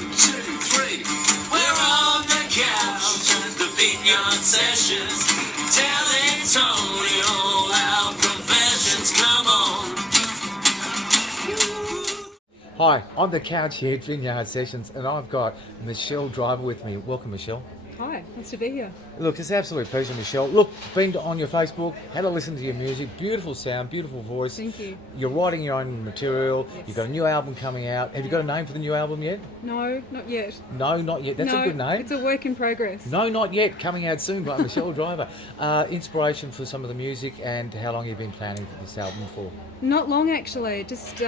2, 3. We're on the couch at the Vineyard Sessions. Telling Tony all our confessions. Come on. Hi, I'm the couch here at Vineyard Sessions, and I've got Michelle Driver with me. Welcome, Michelle. Hi, nice to be here. Look, it's an absolute pleasure, Michelle. Look, been on your Facebook, had a listen to your music, beautiful sound, beautiful voice. Thank you. You're writing your own material. Yes. You've got a new album coming out. Have you got a name for the new album yet? No, not yet. No, not yet. That's a good name. It's a work in progress. No, not yet. Coming out soon by Michelle Driver. Inspiration for some of the music, and how long you've been planning for this album for? Not long, actually. Just,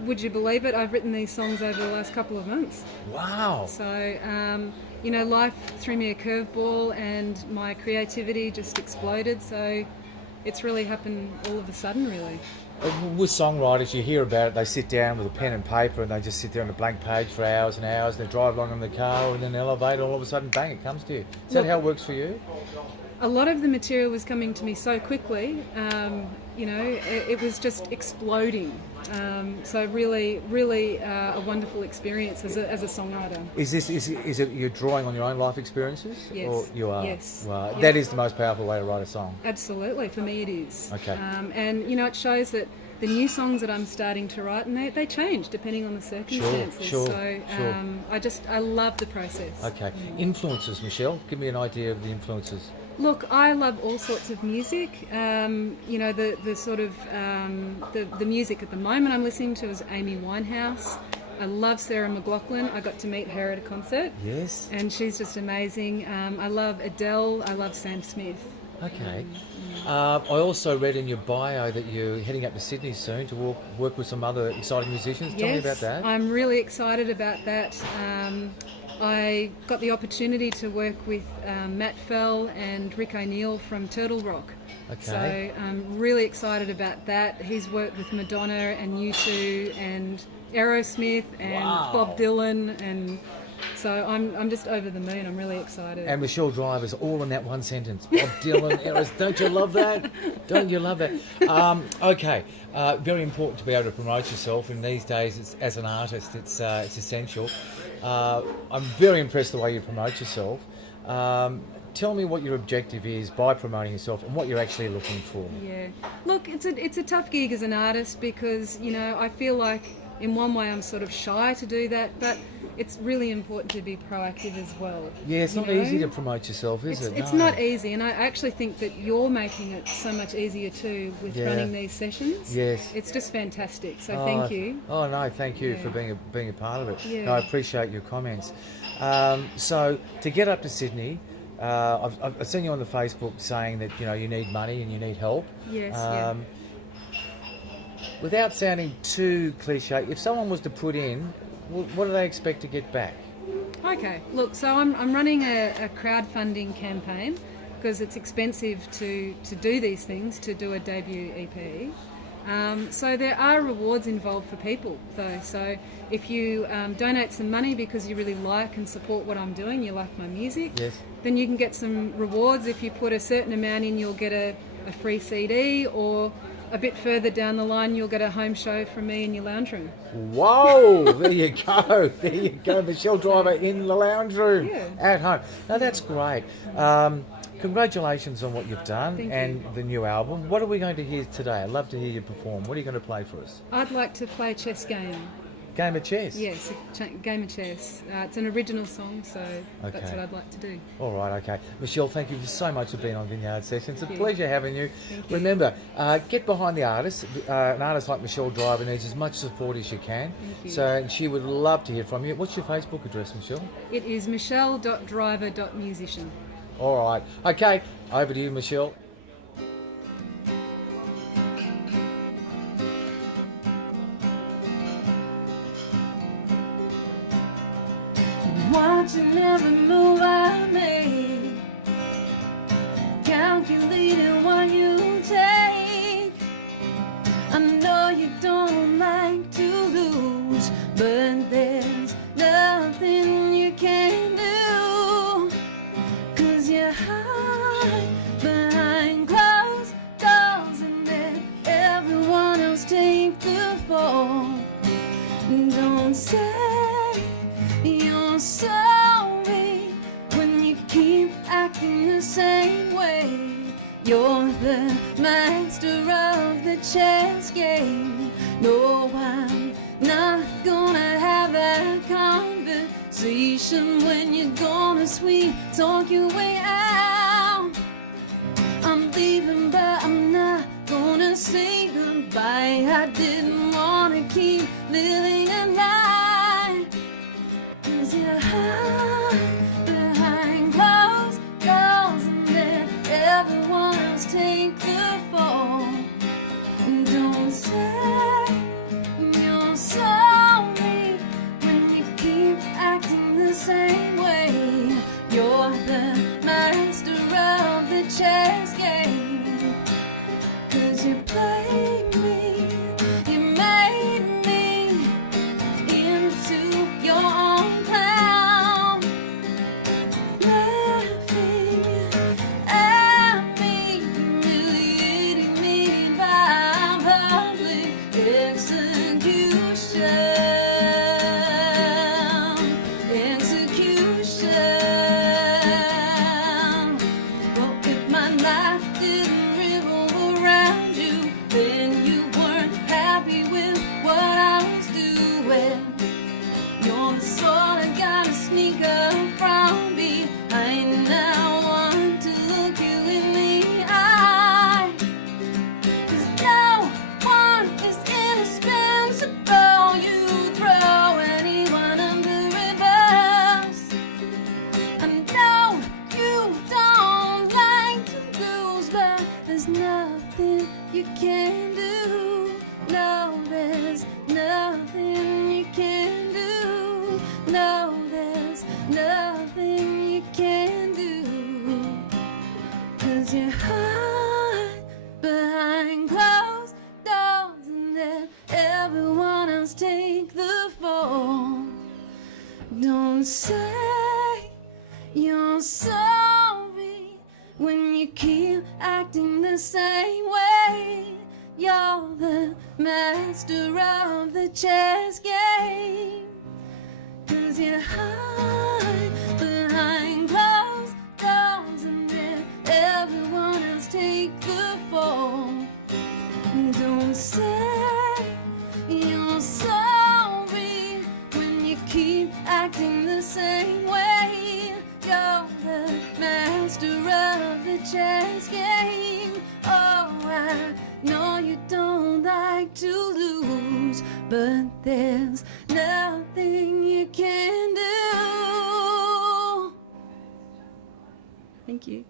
would you believe it? I've written these songs over the last couple of months. Wow. So, life threw me a curveball and my creativity just exploded. So it's really happened all of a sudden, really. With songwriters, you hear about it, they sit down with a pen and paper and they just sit there on a blank page for hours and hours, and they drive along in the car or in an elevator, all of a sudden, bang, it comes to you. Is that how it works for you? A lot of the material was coming to me so quickly, it was just exploding. So really a wonderful experience as a songwriter. Is it you're drawing on your own life experiences? Yes. Or you are? Yes. Wow. Yep. That is the most powerful way to write a song. Absolutely, for me it is. Okay. And it shows that the new songs that I'm starting to write, and they change depending on the circumstances. Sure. I love the process. Okay. Influences, Michelle. Give me an idea of the influences. Look, I love all sorts of music. The sort of the music at the moment I'm listening to is Amy Winehouse. I love Sarah McLachlan. I got to meet her at a concert. Yes. And she's just amazing. I love Adele. I love Sam Smith. Okay. I also read in your bio that you're heading up to Sydney soon to work with some other exciting musicians. Tell me about that. I'm really excited about that. I got the opportunity to work with Matt Fell and Rick O'Neill from Turtle Rock. Okay. So I'm really excited about that. He's worked with Madonna and U2 and Aerosmith and Bob Dylan, and so I'm just over the moon. I'm really excited. And Michelle Driver's all in that one sentence. Bob Dylan, Aerosmith. Don't you love that? Don't you love that? Okay. Very important to be able to promote yourself in these days. As an artist, it's essential. I'm very impressed the way you promote yourself. Tell me what your objective is by promoting yourself and what you're actually looking for. Yeah. Look, it's a tough gig as an artist because, I feel like in one way I'm sort of shy to do that, but it's really important to be proactive as well. Yeah, it's not easy to promote yourself, is it? It's not easy, and I actually think that you're making it so much easier too with running these sessions. Yes. It's just fantastic, so thank you. Oh, no, thank you for being a part of it. Yeah. No, I appreciate your comments. So, to get up to Sydney, I've seen you on the Facebook saying that, you need money and you need help. Yes, Without sounding too cliche, if someone was to put in, what do they expect to get back? Okay, look, so I'm running a crowdfunding campaign because it's expensive to do these things, to do a debut EP. So there are rewards involved for people, though. So if you donate some money because you really like and support what I'm doing, you like my music, Yes. then you can get some rewards. If you put a certain amount in, you'll get a free CD, or a bit further down the line, you'll get a home show from me in your lounge room. Whoa, there you go. There you go. Michelle Driver in the lounge room at home. Now, that's great. Congratulations on what you've done and the new album. What are we going to hear today? I'd love to hear you perform. What are you going to play for us? I'd like to play a chess game. Game of chess? Yes, a game of chess. It's an original song, so that's what I'd like to do. All right, okay. Michelle, thank you so much for being on Vineyard Sessions. It's a pleasure having you. Thank you. Remember, get behind the artist. An artist like Michelle Driver needs as much support as you can. Thank you. So, and she would love to hear from you. What's your Facebook address, Michelle? It is michelle.driver.musician. All right. Okay, over to you, Michelle. Watching every move I make, calculating what you take. I know you don't like to lose, but there's nothing you can do, 'cause you're high behind closed doors and let everyone else take the fall. Don't say sorry when you keep acting the same way. You're the master of the chess game. No, I'm not gonna have that conversation when you're gonna sweet talk your way out. I'm leaving, but I'm not gonna say goodbye. I didn't wanna keep living a lie, 'cause you're hide behind closed doors and let everyone else take the fall. Don't say you're sorry when you keep acting the same way. You're the master of the chess game. 'Cause you played me, you made me into your own clown, laughing at me, humiliating me by public execution. Well, if my life didn't revolve around you, then you weren't happy with what I was doing. You're the sort of guy to sneak up from behind. Now I want to look you in the eye, 'cause no one is indispensable. You throw anyone under a bus. I know you don't like to lose, but there's nothing you can do. No, there's nothing you can do. No, there's nothing you can do. 'Cause you hide behind closed doors and let everyone else take the fall. Don't say you're sorry when you keep acting the same way. You're the master of the chess game. 'Cause you hide behind closed doors and let everyone else take the fall. Don't say you're sorry when you keep acting the same way. You're the master of the chess game. Oh, I know you don't like to lose, but there's nothing you can do. Thank you.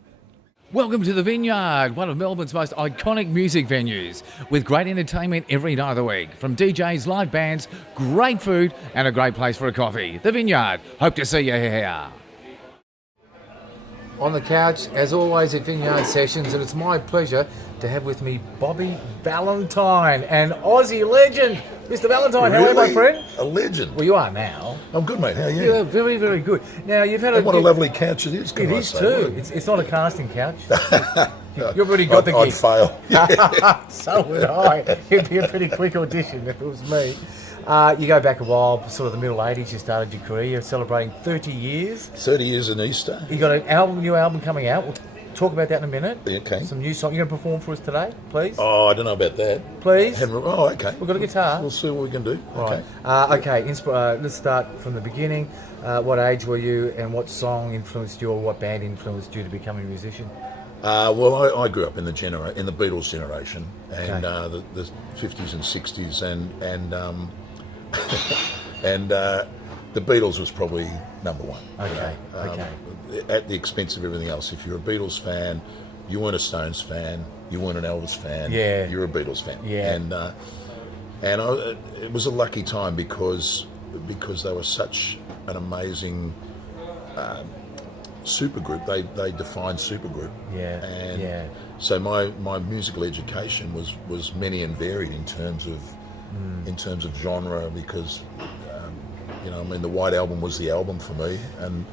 Welcome to the Vineyard, one of Melbourne's most iconic music venues, with great entertainment every night of the week. From DJs, live bands, great food, and a great place for a coffee. The Vineyard. Hope to see you here. On the couch, as always, at Vineyard Sessions, and it's my pleasure to have with me Bobby Valentine, an Aussie legend. Mr. Valentine, how are you, my friend? A legend. Well, you are now. I'm good, mate. How are you? You are very, very good. Now, you've had What a lovely couch it is. It is too. It's not a casting couch. You've already got the gig. I'd fail. So would I. It'd be a pretty quick audition if it was me. You go back a while, sort of the middle 80s, you started your career. You're celebrating 30 years. 30 years in Easter. You got an new album coming out. We'll talk about that in a minute. Okay. Some new songs. You're going to perform for us today, please? Oh, I don't know about that. Please? Okay. We've got a guitar. We'll see what we can do. Okay. Okay, let's start from the beginning. What age were you, and what song influenced you, or what band influenced you to become a musician? Well, I grew up in the Beatles generation, and the 50s and 60s, and the Beatles was probably number one. Okay. At the expense of everything else. If you're a Beatles fan, you weren't a Stones fan, you weren't an Elvis fan. Yeah. You're a Beatles fan. Yeah. It was a lucky time because they were such an amazing supergroup. They defined supergroup. Yeah. And so my musical education was many and varied in terms of genre, because the White Album was the album for me, and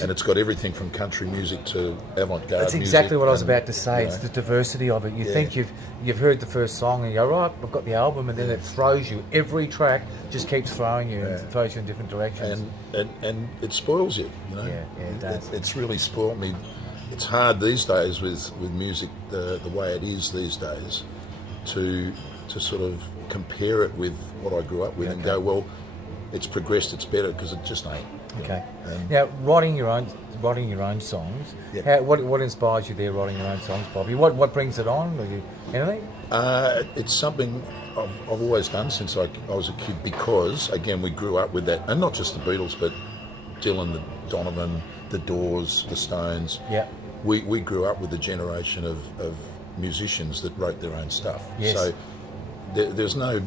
and it's got everything from country music to avant-garde That's music. exactly what I was and, about to say. you It's know, the diversity of it. You Yeah. think you've heard the first song and you go, right, I've got the album, and then it throws you. Every track just keeps throwing you and throws you in different directions. and it spoils you, you know. Yeah, it does. It's really spoiled me. It's hard these days with music the way it is these days to sort of compare it with what I grew up with and go, well, it's progressed, it's better, because it just ain't. Okay. And- Now, writing your own songs. Yeah. What inspires you there, writing your own songs, Bobby? What brings it on? Anything? It's something I've always done since I was a kid, because, again, we grew up with that, and not just the Beatles, but Dylan, the Donovan, the Doors, the Stones. Yeah. We grew up with a generation of musicians that wrote their own stuff. Yes. So there's no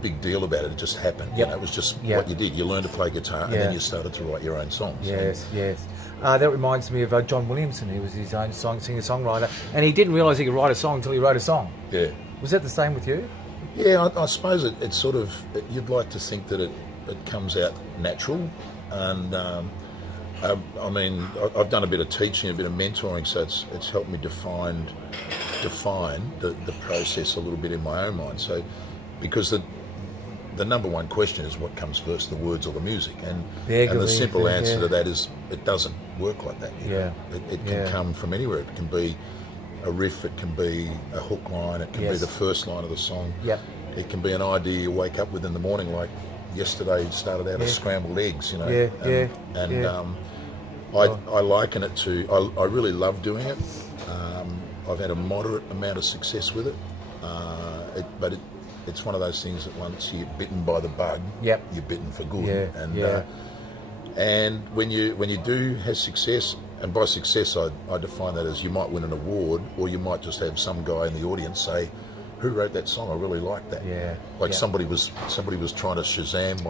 big deal about it. It just happened. Yep. You know, it was just Yep. what you did. You learned to play guitar, and Yeah. then you started to write your own songs. Yes, yes. That reminds me of John Williamson. He was his own singer-songwriter, and he didn't realise he could write a song until he wrote a song. Yeah. Was that the same with you? Yeah, I suppose it's sort of, you'd like to think that it comes out natural, and I mean, I've done a bit of teaching, a bit of mentoring, so it's helped me define the process a little bit in my own mind. So, because the number one question is what comes first, the words or the music, and the simple answer to that is it doesn't work like that. You know? It can come from anywhere. It can be a riff, it can be a hook line, it can be the first line of the song. Yep. It can be an idea you wake up with in the morning, like yesterday started out as scrambled eggs, you know. I liken it to, I really love doing it. I've had a moderate amount of success with it, but it's one of those things that once you get bitten by the bug, you're bitten for good. And when you do have success, and by success I define that as you might win an award, or you might just have some guy in the audience say, "Who wrote that song? I really like that." Somebody was trying to Shazam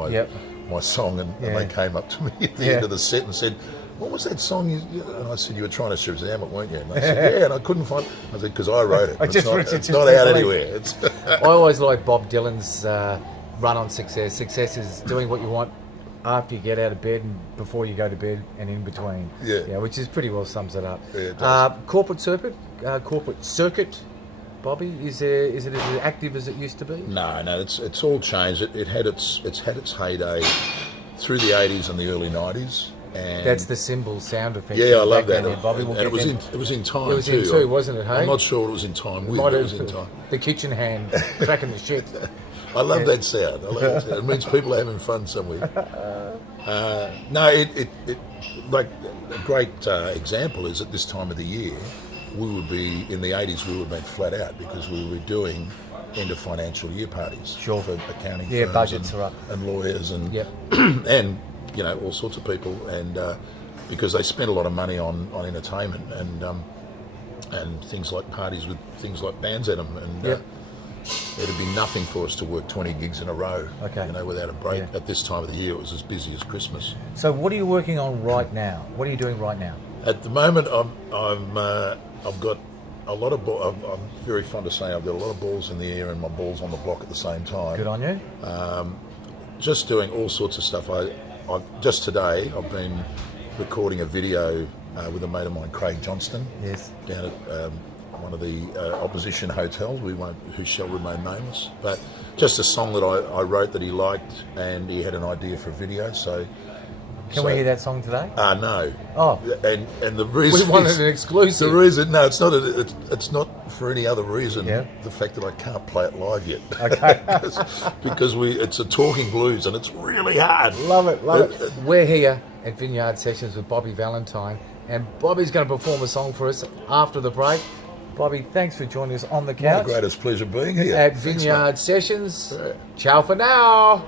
my song, and they came up to me at the end of the set and said, "What was that song?" And I said, "You were trying to Shazam it, weren't you?" And they said, "Yeah," and I couldn't find it. I said, "Because I wrote it. It's not out anywhere." I always like Bob Dylan's run on success. Success is doing what you want after you get out of bed and before you go to bed and in between. Yeah, which is pretty well sums it up. Yeah, it does. Corporate circuit, Bobby, is it as active as it used to be? No, it's all changed. It had its heyday through the 80s and the early 90s. And that's the cymbal sound effect. Yeah, I love that. There, Bobby. And it was in time. It was in too, wasn't it? Hey? I'm not sure it was in time with. It was in time. The kitchen hand cracking the shit. I love that sound. It means people are having fun somewhere. No, it like a great example is at this time of the year, we would be in the 80s. We would be flat out because we were doing end of financial year parties for accounting firms budgets are up, and lawyers and and you know, all sorts of people, and because they spent a lot of money on entertainment and things like parties with things like bands at them, and it'd be nothing for us to work 20 gigs in a row, you know, without a break. At this time of the year, it was as busy as Christmas. So, what are you working on right now? What are you doing right now? At the moment, I've got a lot of I'm very fond of saying I've got a lot of balls in the air and my balls on the block at the same time. Good on you. Just doing all sorts of stuff. Just today, I've been recording a video with a mate of mine, Craig Johnston, down at one of the opposition hotels. Who shall remain nameless. But just a song that I wrote that he liked, and he had an idea for a video. So, can we hear that song today? No. Oh, and the reason we wanted an exclusive. The reason, no, it's not. It's not for any other reason. Yeah. The fact that I can't play it live yet. Okay. because it's a talking blues and it's really hard. Love it. We're here at Vineyard Sessions with Bobby Valentine, and Bobby's going to perform a song for us after the break. Bobby, thanks for joining us on the couch. My greatest pleasure being here. At Vineyard Sessions. Ciao for now.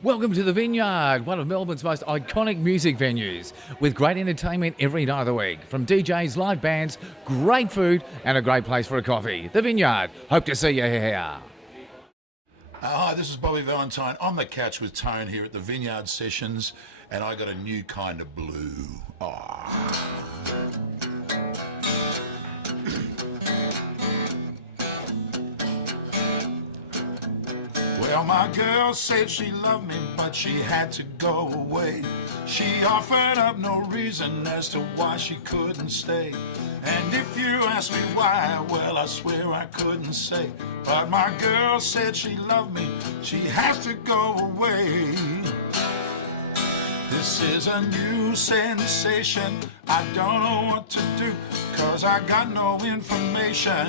Welcome to the Vineyard, one of Melbourne's most iconic music venues, with great entertainment every night of the week. From DJs, live bands, great food, and a great place for a coffee. The Vineyard. Hope to see you here. Hi, this is Bobby Valentine on the couch with Tone here at the Vineyard Sessions, and I got a new kind of blue. Well, my girl said she loved me, but she had to go away. She offered up no reason as to why she couldn't stay. And if you ask me why, well, I swear I couldn't say. But my girl said she loved me, she has to go away. This is a new sensation, I don't know what to do, 'cause I got no information.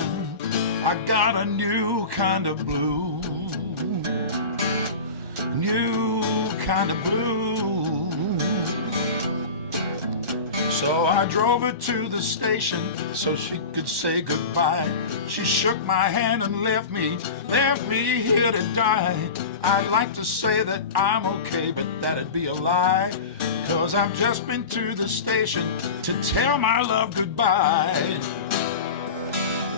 I got a new kind of blue, new kind of blue. So I drove her to the station so she could say goodbye. She shook my hand and left me here to die. I'd like to say that I'm okay, but that'd be a lie, 'cause I've just been to the station to tell my love goodbye.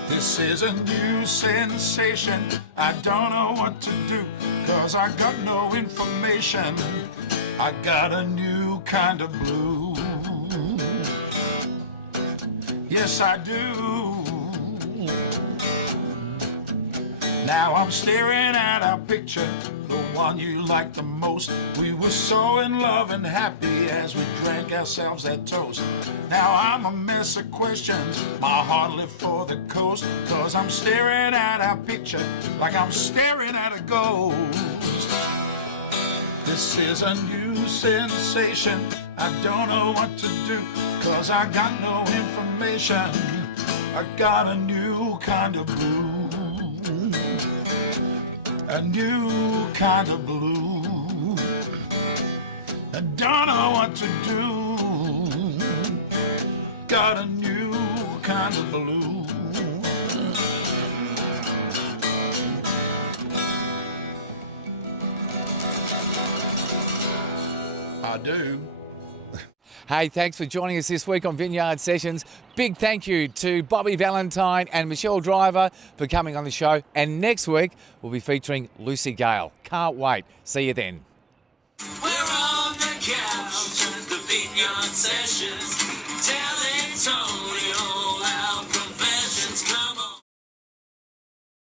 This is a new sensation, I don't know what to do, 'cause I got no information. I got a new kind of blue. Yes, I do. Now I'm staring at our picture, the one you liked the most. We were so in love and happy as we drank ourselves that toast. Now I'm a mess of questions, my heart left for the coast, 'cause I'm staring at our picture like I'm staring at a ghost. This is a new sensation, I don't know what to do, 'cause I got no information. I got a new kind of blue, a new kind of blue. I don't know what to do, got a new kind of blue. I do. Hey, thanks for joining us this week on Vineyard Sessions. Big thank you to Bobby Valentine and Michelle Driver for coming on the show. And next week, we'll be featuring Lucy Gale. Can't wait. See you then. We're on the couch, the Vineyard Sessions.